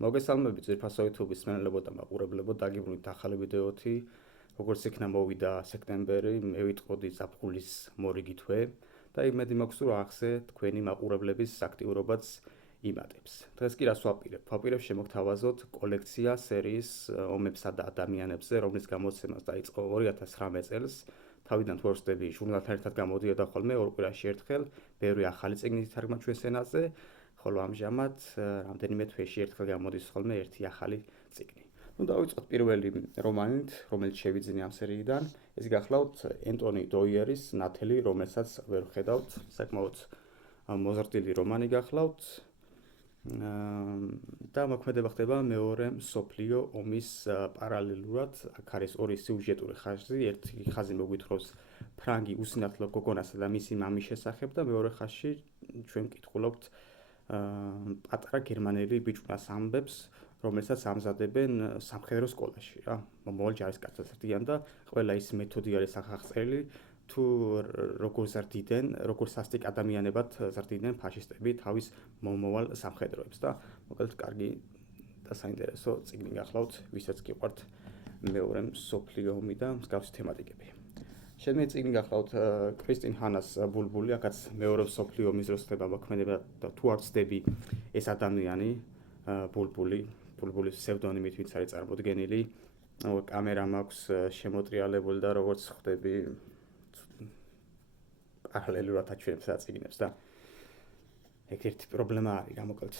მოგესალმებით ძვირფასო YouTube-ის მსმენელებო და მაყურებლებო, დაგიბრუნდით ახალი ვიდეოთი. Როგორც იქნა მოვიდა სექტემბერი, მე ვიტყოდი ზაფხულის მორიგი თვე და იმედი მაქვს, რომ ახსე თქვენი მაყურებლების აქტიურობაც იმატებს. დღეს კი რას ვაპირებ? ვაპირებ შემოგთავაზოთ კოლექცია სერიის ომებსა და ადამიანებზე, რომლის გამოცემას დაიწყო 2019 წელს. თავიდან თუ არ ვსდები, ჟურნალთან ერთად გამოდიოდა ხოლმე ორ კვირაში ერთხელ, ბევრი ახალი წიგნი ითარგმნა ჩვენს ენაზე. ხოლო ამჟამად რამდენიმე თვეში ერთხელ გამოდის ხოლმე ერთი ახალი წიგნი. დავიწყოთ პირველი რომანით, რომელიც შევიძინე ამ სერიიდან. ეს გახლავთ ენტონი დოიერის ნათელი, რომელსაც ვერ ვხედავთ, საკმაოდ მოზრდილი რომანი გახლავთ. და მოქმედება ხდება მეორე მსოფლიო ომის პარალელურად. აქ არის ორი სიუჟეტური ხაზი, ერთი ხაზი მოგვითხრობს ფრანგი უსინათლო გოგონასა და მისი მამის შესახებ და მეორე ხაზში ჩვენ ვკითხულობთ პატარა გერმანელი ბიჭუნას ამბებს, რომელსაც ამზადებენ სამხედრო სკოლაში, რა. მომავალ ჯარისკაცად ზრდიან და ყველა ის მეთოდი არის აღწერილი, თუ როგორ ზრდიდნენ, როგორ სასტიკ ადამიანებად ზრდიდნენ ფაშისტები თავის მომავალ სამხედროებს და მოკლედ კარგი და საინტერესო წიგნი გახლავთ, ვისაც გიყვართ მეორე მსოფლიო ომი და მსგავსი თემატიკები. შემდგომი წიგნი გახლავთ კრისტინ ჰანას ბულბული, აქაც მეორე მსოფლიო ომის დროს ხდება მოქმედება და თუ არ ვცდები ეს ადამიანი ბულბულის ფსევდონიმით ვინც არის წარმოდგენილი, კამერა მაქვს შემოტრიალებული და როგორც ხვდები პარალელურად აჩვენებს რა წიგნებს და ერთ-ერთი პრობლემა არის რა მოკლედ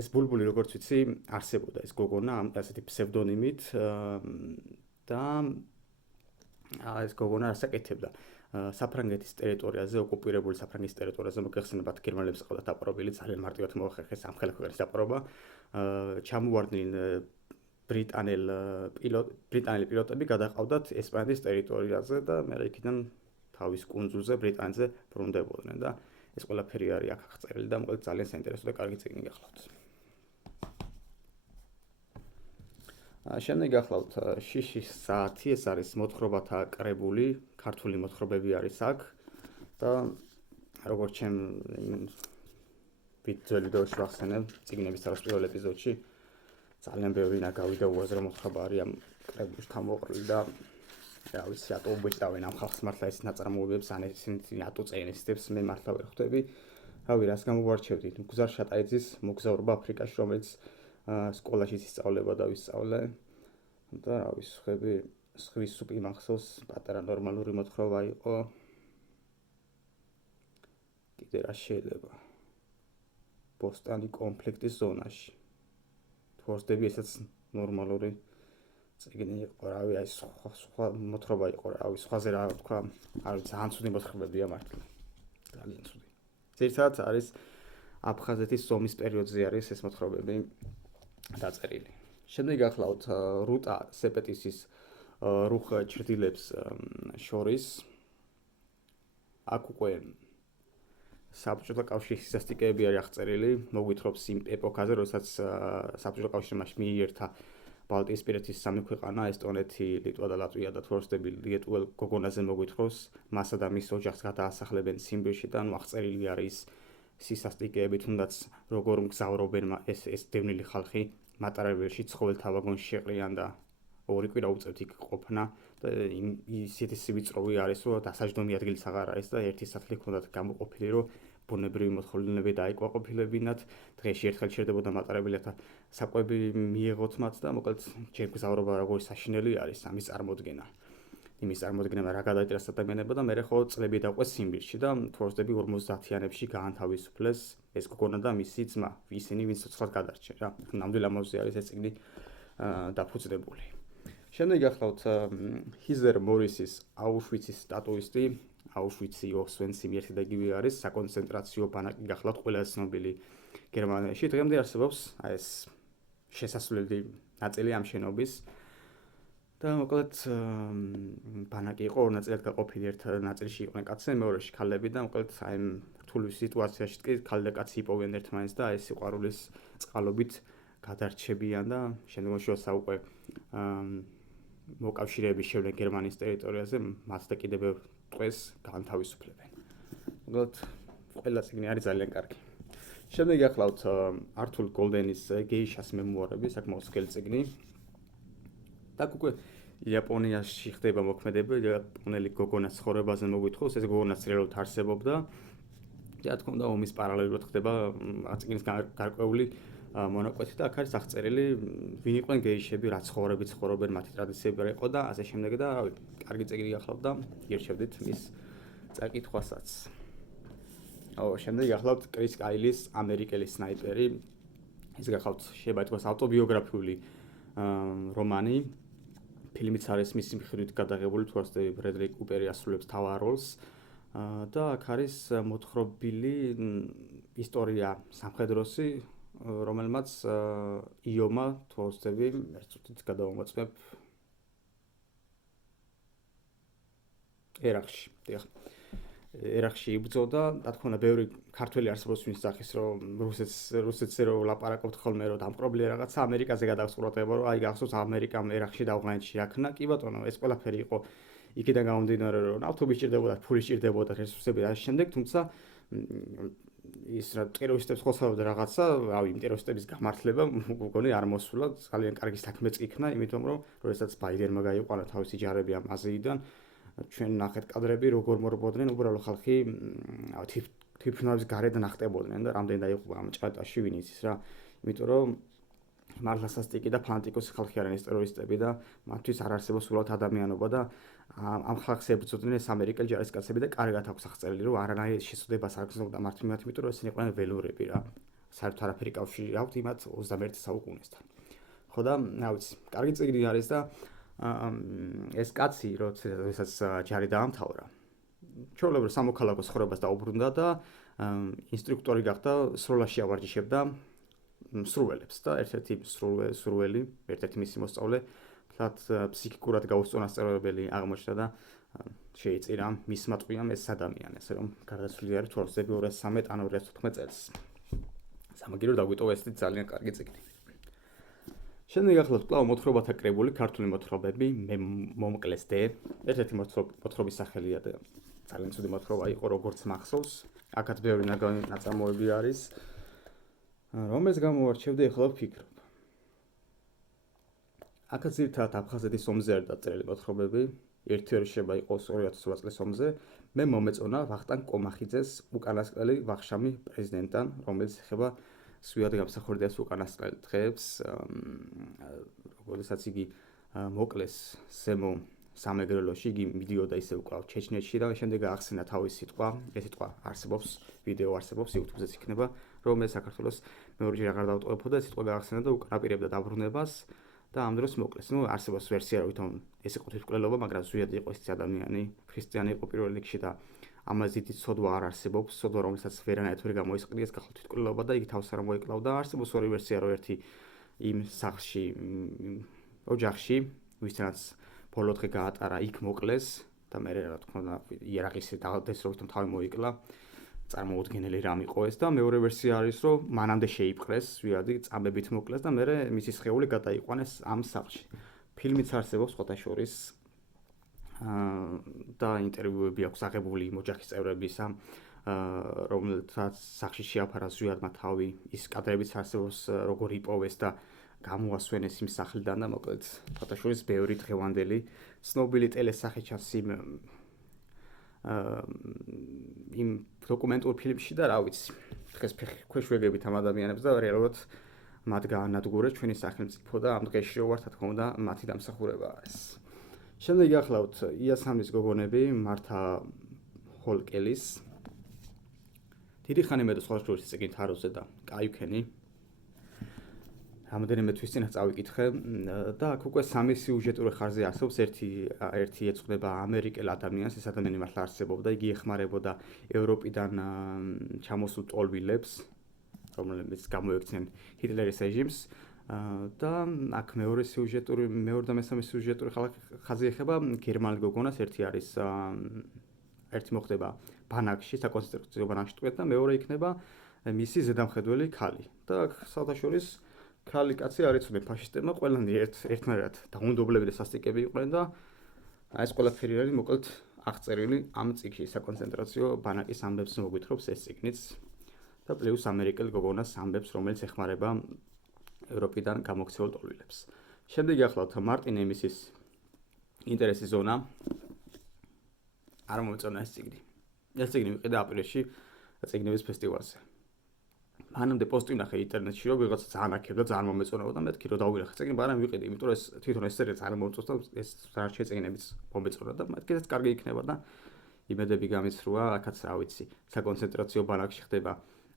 ეს ბულბული როგორც ვიცი არსებობდა ეს გოგონა ასეთი ფსევდონიმით და ეს გოგონა რას აკეთებდა საფრანგეთის ტერიტორიაზე, ოკუპირებული საფრანგეთის ტერიტორიაზე მოგეხსენებათ გერმანელებს ყავდათ დაპყრობილი, ძალიან მარტივად მოახერხეს სამხედრო ქვეყნის დაპყრობა. ჩამოვარდნენ ბრიტანელი პილოტები გადაყავდათ ესპანეთის ტერიტორიაზე და მე იქიდან თავის კუნძულზე ბრიტანეთზე ბრუნდებოდნენ და ეს ყველაფერი არის აქ აღწერილი და მოკლედ ძალიან საინტერესო და კარგი წიგნი გახლავთ. შემდეგ გახლავთ შიშის საათი, ეს არის მოთხრობათა კრებული, ქართული მოთხრობები არის აქ და როგორც ჩემ ძველ ვიდეოში ვახსენებ, წიგნების თავისპირველ ეპიზოდში ძალიან ბევრი ნაგავი და უაზრო მოთხრობა არის ამ კრებულში თავმოყრილი და რა ვიცი, რატო უბეჭდავენ ამ ხალხს მართლა ეს ნაწარმოებებს, ან ისინი რატო წერენ ეს ტექსტს, მე მართლა ვერ ხვდები. რავი, რას გამოვარჩევდით? გუზარ შატაიძის მოგზაურობა აფრიკაში, რომელიც სკოლაში ისწავლება და ვისწავლე. და რა ვიცი, ხვები, სხვის სუპი მახსოვს, პატარა ნორმალური მოთხრობა იყო. კიდე რა შეიძლება? ბოსტანი კონფლიქტის ზონაში. თუ არ ვსდები, ესაც ნორმალური წიგნი იყო, რავი, აი სხვა მოთხრობა იყო, რავი, სხვაზე რა ვთქვა, არ ვიცი, ძალიან ცუდი მოთხრობებია მართლა. ძალიან ცუდი. ძირითადად არის აფხაზეთის ომის პერიოდზე არის ეს მოთხრობები დაწერილი. შემდეგ გახლავთ რუტა სეპეტისის რუხ ჩრდილებს შორის. აქ უკვე საბჭოთა კავშირის სასტიკეები არის აღწერილი, მოგვითხრობს იმ ეპოქაზე, როდესაც საბჭოთა კავშირმა მიიერთა ბალტიისპირეთის სამი ქვეყანა, ესტონეთი, ლიტვა და ლატვია და თუ არ ვსდები, ლიტუელ გოგონაზე მოგვითხრობს, მასა და მის ოჯახს გადაასახლებენ ციმბირში და აღწერილი არის სისასტიკეები, თუნდაც როგორ მგზავრობენ ეს დევნილი ხალხი მატარებელში ცხოველთა ვაგონში შეყრიან და ორი კვირა უწევთ იქ ყოფნა და ისეთი სივიწროვე არის, რომ დასაჯდომი ადგილიც აღარ არის და ერთი სახლი ჰქონდათ გამოყოფილი, რომ ბუნებრივი მოთხოვნილები დაიკმაყოფილებინათ, დღეში ერთხელ შერდებოდა მატარებელთა საკვები მიეღოთ მათ და მოკლედ ჯერ გზავრობა როგორი საშინელი არის ამის წარმოდგენა. იმის წარმოდგენა რა გადაიჭრას ადამიანებმა და მე ხო წლები დაყვეს ციმბირში და თუ არ ვსდები 50-იანებში გაანთავისუფლეს ეს გოგონა და მისი ძმა, ისინი ვინც ცოცხლად გადარჩენ რა. ნამდვილ ამბავზე არის ეს წიგნი დაფუძნებული. შემდეგ გახლავთ ჰიზერ მორისის აუშვიცის სტატუისტი, აუშვიცი ოსვენციმი ერთი და იგივე არის, საკონცენტრაციო ბანაკი გახლავთ ყველაზე ცნობილი გერმანიაში. დღემდე არსებობს ეს შესასვლელი ნაწილი ამ შენობის და მოკლედ ბანაკი იყო ორ ნაწილად გაყოფილი, ერთ ნაწილში იყვნენ კაცები, მეორეში ქალები და მოკლედ აი ამ რთული სიტუაციაში კი ქალი და კაცი იპოვიან ერთმანეთს და ეს სიყვარულის წყალობით გადარჩებიან და შემდგომში როცა უკვე მოკავშირეები შევლენ გერმანიის ტერიტორიაზე, მათ და კიდევ დღეს განთავისუფლებენ. მოკლედ ყველა წიგნი არის ძალიან კარგი. შემდეგ გახლავთ ართურ გოლდენის გეიშას მემუარები, საკმაოდ სქელი წიგნი. და უკვე იაპონიაში ხდება მოქმედება, იაპონელი გოგონას ცხოვრებაზე მოგვითხრობს, ეს გოგონა რეალურად არსებობდა. და რა თქმა უნდა, ომის პარალელურად ხდება წიგნის გარკვეული მონაკვეთი და აქ არის აღწერილი, ვინ იყვნენ გეიშები, რა ცხოვრებით ცხოვრობენ, მათი ტრადიციები რა იყო და ასე შემდეგ და კარგი წიგნი გახლავთ და ირჩევდით მის წაკითხვასაც. შემდეგ გახლავთ კრის კაილის ამერიკელი სნაიპერი. ეს გახლავთ შეიძლება ითქვას ავტობიოგრაფიული რომანი. ფილმიც არის მისი მიხედვით გადაღებული, თორსა ბრედლი კუპერი ასრულებს მთავარ როლს. და აქ არის მოთხრობილი ისტორია სამხედროსი, რომელმაც იომა თორსები ერთ წუთით გადავამოწმებ ერაყში. ერაყში იბრძოდა, რა თქმა უნდა, ბევრი ქართველი არსებობს, ვინც სახის რომ რუსეთს რო ლაპარაკობთ ხოლმე რომ დამპყრობლია რაღაცა ამერიკაზე გადავსწროდება, რომ აი გახსოვს ამერიკამ ერაყში და ავღანეთში აქნა, კი ბატონო, ეს ყველაფერი იყო იქიდან გამომდინარე, რომ ნავთობი სჭირდებოდა, ფული სჭირდებოდა, რესურსები და ამ შემდეგ, თუმცა ის რა ტერორისტებს ხოსავდა რაღაცა, რავი, იმ ტერორისტების გამართლება მგონი არ მოსულა, ძალიან კარგი საქმეც იქნა, იმიტომ რომ როდესაც ბაიდენმა გაიყვანა თავისი ჯარები ამ აზიიდან, ჩვენ ნახეთ კადრები, როგორ მორბოდნენ, უბრალოდ ხალხი თვითმფრინავების გარეთ ნახტებოდნენ და რამდენი დაიღუპა ამ ჭატაში ვინ იცის რა. იმიტომ რომ მართლა სასტიკი და ფანატიკოსი ხალხი არიან ეს ტერორისტები და მათთვის არ არსებობს უბრალოდ ადამიანობა და ამ ხალხს ებრძოდნენ ეს ამერიკელი ჯარისკაცები და კარგად აქვს აღწერილი, რომ არანაირ შესაძლებლობას არ გრძნობდა მართლ მიმართ, იმიტომ რომ ესენი იყვნენ ველურები რა. საერთოდ არაფერი კავშირი არ აქვს იმათ 21 საუკუნესთან. ხო და რა ვიცი, კარგი წიგნი არის და ეს კაცი, როდესაც ჯარი დაამთავრა, ჩვეულებრივ სამოქალაქო ცხოვრებას დაუბრუნდა და ინსტრუქტორი გახდა, სროლაში ავარჯიშებდა მსრუველებს და ერთ-ერთი მსრუველი, ერთ-ერთი მისი მოსწავლე, თლათ ფსიქიკურად გაუსწონასწორებელი აღმოჩნდა და შეიწირა მისმა ტყვიამ ეს ადამიანს, რომ გარდაცვლილი არის თორსები 213 ან 214 წელს. სამაგიეროდ დაგვიტოვა ეს ძალიან კარგი წიგნი. შემდეგ გახლავთ კვლავ მოთხრობათა კრებული, ქართული მოთხრობები, მე მომკლეს დე. ერთ-ერთი მოთხრობის სახელია და ძალიან ცუდი მოთხრობა იყო, როგორც მახსოვს. აქაც ბევრი ნაწარმოები არის, რომელს გამოვარჩევდი, ეხლა ვფიქრობ. აქაც ძირითადად აფხაზეთის ომზე არის დაწერილი მოთხრობები, ერთი ორი შეიძლება იყოს 2008 წლის ომზე. მე მომეწონა ვახტანგ კომახიძეს უკანასკნელი ვახშამი პრეზიდენტთან, რომელიც ეხება სვიად გამსახურდიას უკანასკნელ დღეებს, როდესაც იგი მოკლეს ზემო სამეგრელოში, იგი მიდიოდა ისე უკრავ ჩეჩნეთში და შემდეგ გაახსენა თავისი სიტყვა, ეს სიტყვა არსებობს, ვიდეო არსებობს, YouTube-ზეც იქნება, რომ მე საქართველოს მეორეჯერ აღარ დავტოვებო და ეს სიტყვა გაახსენა და უკან აპირებდა დაბრუნებას და ამ დროს მოკლეს. ნუ არსებობს ვერსია, რომ თვითონ ეს იყო თვითმკვლელობა, მაგრამ ზვიადი იყო ეს ადამიანი, ქრისტიანი იყო პირველ რიგში და ამაზე დიდი ცოდვა არ არსებობს, ცოდვა რომელსაც ვერანაირად ვერ გამოისყრიეს, გახლავთ თვითმკვლელობა და იგი თავს არ მოიკლავდა. არსებობს ორი ვერსია, რომ ერთი იმ სახლში, ოჯახში, ვისთანაც ბოლო დღე გაატარა, იქ მოკლეს და მე რა თქმა უნდა იერარქიის დაღდეს რომ თვითონ თავი მოიკლა. წარმოუდგენელი რამ იყო ეს და მეორე ვერსია არის, რომ მანამდე შეიპყრეს, ზვიადი წამებით მოკლეს და მე მისი სხეული გადაიყვანეს ამ სახლში. ფილმიც არსებობს სხვათა შორის და ინტერვიუები აქვს აღებული იმ ოჯახის წევრებისა, რომელთაც სახლში შეაფარა ზვიადმა თავი, ის კადრებიც არსებობს, როგორ იპოვეს და გამოასვენეს იმ სახლიდან და მოკლედ სხვათა შორის ბევრი დღევანდელი ცნობილი ტელესახეჩას იმ დოკუმენტურ ფილმში და რა ვიცი, დღეს ქვეშ ვეგებით ამ ადამიანებს და რეალურად მათ გაანადგურეს ჩვენი სახელმწიფო და ამ დღეში რო ვართ, რა თქმა უნდა, მათი დამსახურებაა ეს. შემდეგ გახლავთ იასამნის გოგონები, მართა ჰოლკელის. დიდი ხანი მე და სხვა შორის წიგნი თაროზე და კაიუქენი. რამდენიმე თვის წინათ წავიკითხე და აქ უკვე სამი სიუჟეტური ხარზე არსებობს. ერთი ეძღვნება ამერიკელ ადამიანს, ეს ადამიანი მართლა არსებობდა, იგი ეხმარებოდა ევროპიდან ჩამოსულ ტოლვილებს, რომლებიც გამოექცნენ ჰიტლერის რეჟიმს და აქ მეორე და მესამე სიუჟეტური ხაზი ეხება გერმანელ გოგონას, ერთი მოხდება ბანაკში, საკონცენტრაციო ბანაკში ტყვიათ და მეორე იქნება მისი ზედამხედველი ქალი. და აქ საერთაშორის ქალი კაცი არ იცოდნენ ფაშისტებმა, ყველანი ერთნაირად დაუნდობლები და სასტიკები იყვნენ და ეს ყველაფერი არის მოკლედ აღწერილი ამ წიგნში, საკონცენტრაციო ბანაკის ამბებს მოგვითხრობს ეს წიგნიც. და პლუს ამერიკელ გოგონას ამბებს, რომელიც ეხმარება ევროპიდან გამოქცეულ ტოლვილებს. შემდეგ ახლავთ მარტინ ემისის ინტერესის ზონა. არ მომწონა ეს წიგნი. ეს წიგნი ვიყიდა აპრილში წიგნების ფესტივალზე. მანამდე პოსტი ვნახე ინტერნეტში, რომ ვიღაცა ძალიან აქებდა, ძალიან მომეწონა და მეთქი რომ დავიღე წიგნი, მაგრამ ვიყიდე, იმიტომ რომ ეს თვითონ ეს სერია ძალიან მომწონს და ეს საერთოდ წიგნებიც მომეწონა და მეთქი ეს კარგი იქნება და იმედები გამიცრუა, აქაც რა ვიცი, საკონცენტრაციო ბანაკში ხდება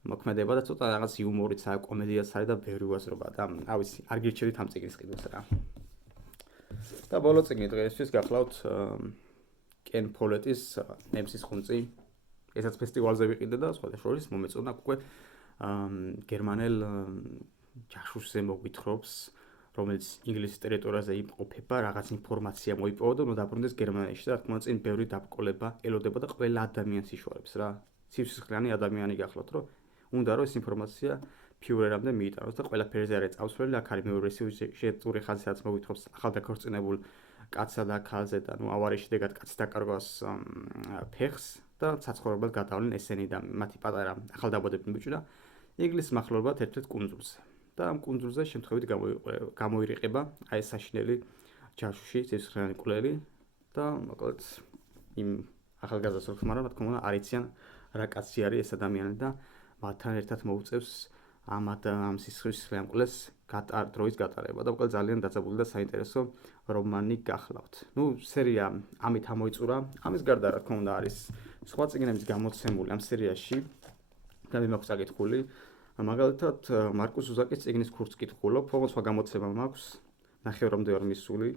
მოქმედება და ცოტა რაღაც იუმორიც არის, კომედიაც არის და ბევრი უაზრობა და რა ვიცი, არ გირჩევით ამ წიგნის ყიდულს რა. და ბოლო წიგნი დღეისთვის გახლავთ კენ ფოლეტის ნემსის ხუნწი. ესაც ფესტივალზე ვიყიდე და სხვა შორის მომეწონა უკვე გერმანელ ჯაშუშზე მოგვითხრობს, რომელიც ინგლისის ტერიტორიაზე იმყოფება, რაღაც ინფორმაცია მოიპოვა და დაბრუნდეს გერმანიაში და რა თქმა უნდა წინ ბევრი დაბკოლება ელოდება და ყველა ადამიანს იშორებს რა. სიცოცხლიანი ადამიანი გახლავთ, რომ უნდა რომ ეს ინფორმაცია ფიურერამდე მიიტანოს და ყველაფერზე არის წავსვლელი, აქ არის მეორე შეწური ხაზისაც მოგვითხრობს ახალდაქორწინებულ კაცსა და ქალზე და ავარიის შედეგად კაცი დაკარგვას ფეხს და საცხოვრებლად გადავლენ ესენი და მათი პატარა ახალდაბადებული ბიჭი და ინგლისის მახლობლად ერთ-ერთ კუნძულზე. და ამ კუნძულზე შემთხვევით გამოირიყება აი ეს საშინელი ჯაშუში, სიცოცხლიანი კვლელი და მოკლედ იმ ახალგაზრდას რო ხმარა, რა თქმა უნდა, არ იციან რა კაცი არის ეს ადამიანი და მათთან ერთად მოუწევს ამ სიცოცხლიან კვლელს დროის გატარება და მოკლედ ძალიან დაძაბული და საინტერესო რომანი გახლავთ. სერია ამით ამოიწურა. ამის გარდა რა თქმა უნდა არის სხვა წიგნების გამოცემული ამ სერიაში და მე მაქვს წაკითხული. მაგალითად მარკუს ზუზაკის წიგნის ქურდს კითხულობ, თუმცა სხვა გამოცემა მაქვს, ნახევრამდე ვარ მისული,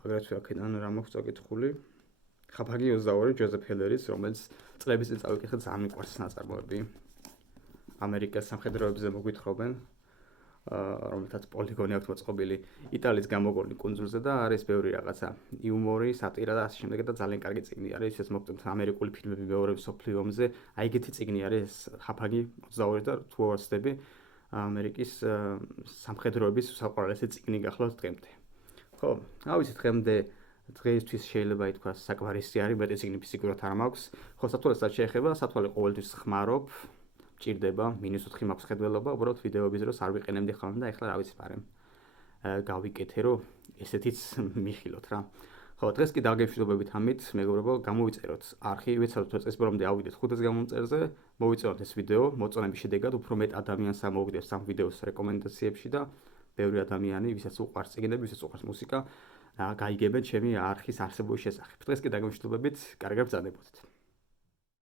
აგრეთვე აქედან რა მაქვს წაკითხული. ხაფაგი 22 ჯოზეფ ჰელერის, რომელიც წლების წინ წავიკითხე, ძალიან მიყვარს ნაწარმოები. ამერიკას სამხედროებზე მოგვითხრობენ, რომელთაც პოლიგონი აქვს მოწყობილი იტალიის გამოგონილი კუნძულზე და არის ბევრი რაღაცა, იუმორი, სატირა და ასე შემდეგ და ძალიან კარგი წიგნი არის, ეს მოგწონთ ამერიკული ფილმები მეორე მსოფლიო ომზე. აი ეგეთი წიგნი არის ხაფაგი 22 და თუ არ ვცდები, ამერიკის სამხედროების უსაყვარლესი წიგნი გახლავთ დღემდე. ხო, რა ვიცი დღეისთვის შეიძლება ითქვას საკმარისი არის, მეტი წიგნი ფიზიკურად არ მაქვს. ხო, სათვალესაც შეეხება, სათვალე ყოველთვის ხმარობ. ჭირდება, -4 მაქვს ხედველობა, უბრალოდ ვიდეოების დროს არ ვიყენებდი ხოლმე და ეხლა რა ვიცი პარემ გავიკეთე, რომ ესეთიც მიხილოთ რა. ხო, დღეს კი დაგემშვიდობებით ამით, მეგობრებო, გამოვიწეროთ არხი, ვიცოდეთ რომ წეს ბოლომდე ავიდეთ 5 გამომწერზე, მოვიწეროთ ეს ვიდეო, მოწონების შედეგად უფრო მეტ ადამიანს ამოვგდებს ამ ვიდეოს რეკომენდაციებში და ბევრი ადამიანი, ვისაც უყვარს წიგნები, ვისაც უყვარს მუსიკა, გაიგებენ ჩემი არხის არსებობის შესახებ. დღეს კი დაგემშვიდობებით, კარგად ბრძანებოდეთ.